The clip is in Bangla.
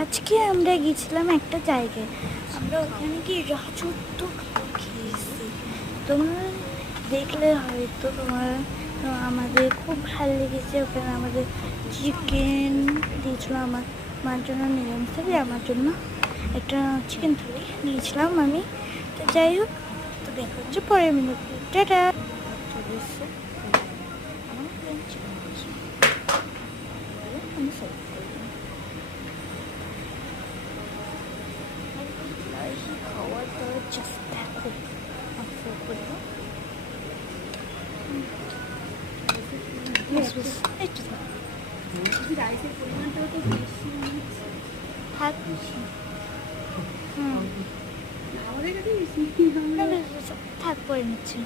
আজকে আমরা গেছিলাম একটা জায়গায়, আমরা ওখানে কি রাজত্ব খেয়েছি। তোমরা দেখলে হয়তো আমাদের খুব ভালো লেগেছে। ওখানে আমাদের চিকেন দিয়েছিল, আমার মার জন্য নিরামিষ থাকি, আমার জন্য একটা চিকেন থালি নিয়েছিলাম আমি। তো যাই হোক, তো দেখা হচ্ছে পরের মিনিটে। টাটা। চলে এসছে আমার চিকেন আমি সাইড করলাম। খাওয়ার দাওয়ার জাস্ট দেখো অফার করবো। রাইসের পরিমাণটাও তো বেশি থাক বেশি, আমাদের কাছে বেশি থাক করে নিচ্ছি।